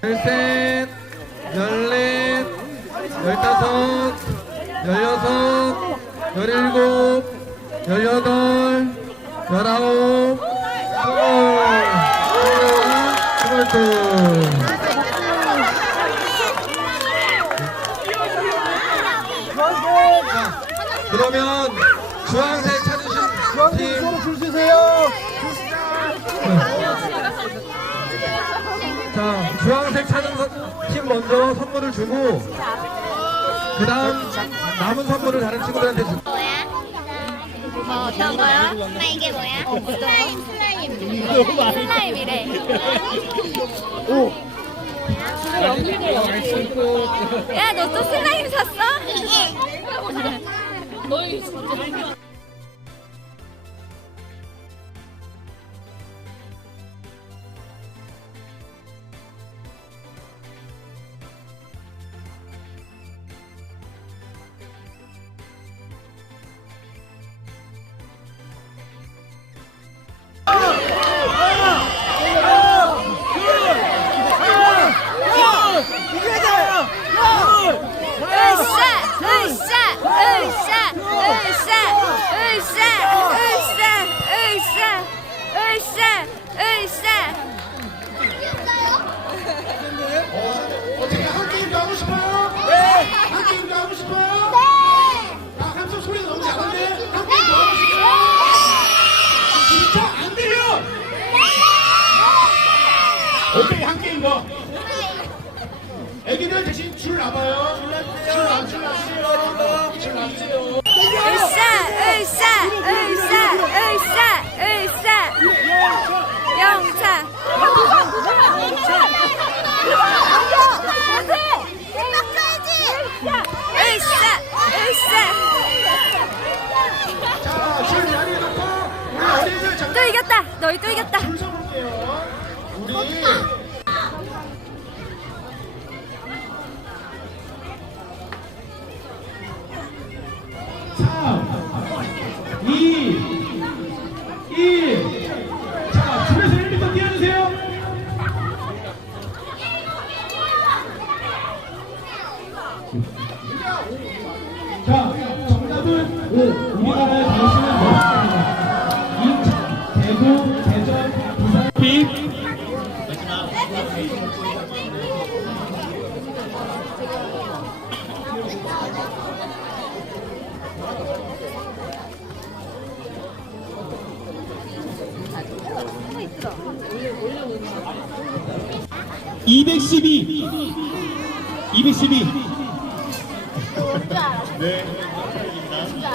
열셋, 열넷, 열다섯, 열여섯, 열일곱, 열여덟, 열아홉, 스물, 스물둘. 자, 그러면 주황색 찾으신 팀, 줄 주세요. 자, 주황색 찾은 서- 팀 먼저 선물을 주고, 그 다음 남은 선물을 다른 친구들한테 주고. 뭐야? 뭐 어떤 거요? 엄마 이게 뭐야? 슬라임 슬라임 슬라임이래 야너 또 슬라임 샀어? 으쌰 으쌰 으쌰 어떻게 한 게임 더 하고 싶어요? 네! 한 게임 더 하고 싶어요? 네! 아, 함성 소리가 너무 작은데? 한 게임 더 하고 싶어요? 진짜 안 들려! 오케이, 한 게임 더. 애기들 대신 줄 놔봐요. 줄 놔, 줄 놔주세요. 줄 놔주 또 이겼다. 너희 또 이겼다. 자, 정답은 5. 우리나라의 당신은 몇 살? 212 212 네 감사합니다